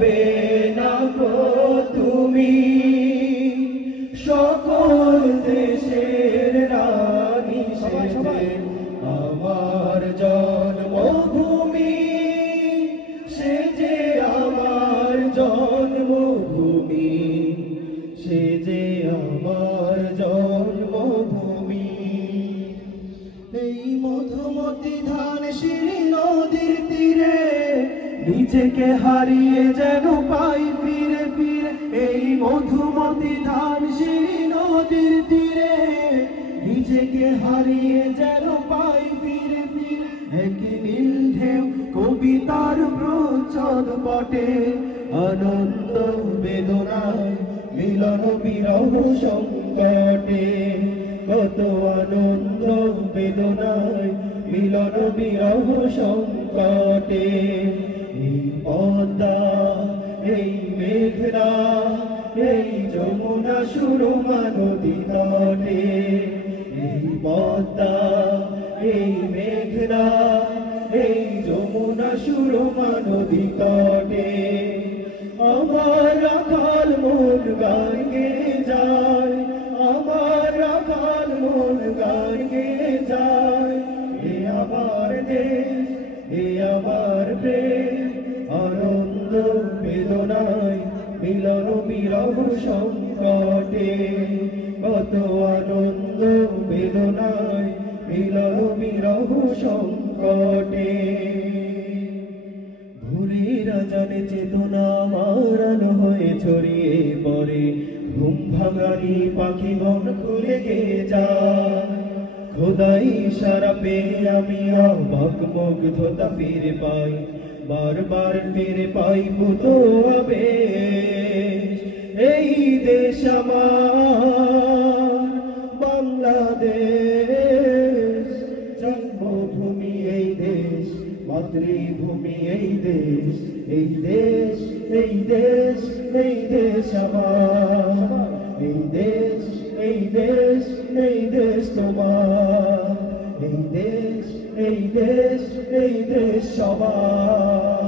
হবে না গো তুমি সকল দেশের রানী সেজে আমার জন্মভূমি সেজে আমার জন্মভূমি সেজে আমার জন্মভূমি এই মধুমতি ধান শিরি নদীর তীরে নিজেকে হারিয়ে যেন পাই ফিরে ফিরে এই মধুমতি ধান শিরি নদীর তীরে নিজেকে হারিয়ে যেন পাই ফিরে ফিরে এক নীল ঢেউ কবিতার প্রচ্ছদ পটে আনন্দ বেদনায় মিলন বিরহ সংকটে কত আনন্দ বেদনায় মিলন বিরহ সংকটে এই পদ্মা এই মেঘনা এই যমুনা সুরমা নদী তটে এই পদ্মা এই মেঘনা এই যমুনা সুরমা নদী তটে আমার রাখাল মন গান গেয়ে যায় আমার রাখাল মন গান গেয়ে যায় এ আমার দেশ এ আমার প্রেম আনন্দ বেদনায় মিলন বিরহ সংকটে কত আনন্দ বেদনায় মিলন বিরহ সংকটে ভোরের আজানে চেতনা মারান হয়ে ছড়িয়ে পড়ে ঘুম ভাঙানি পাখি মন খুলে গে যায় খোদাই ইশারা পেয়ে আমি অবাক মুগ্ধতা ফিরে পাই বারবার ফিরে পাই পুত আবেশ এই দেশ আমার বাংলাদেশ জন্মভূমি এই দেশ মাতৃভূমি এই দেশ এই দেশ এই দেশ এই দেশ আমার এই দেশ এই দেশ এই দেশ তোমার এই দেশ এই দেশ এই দেশ সবার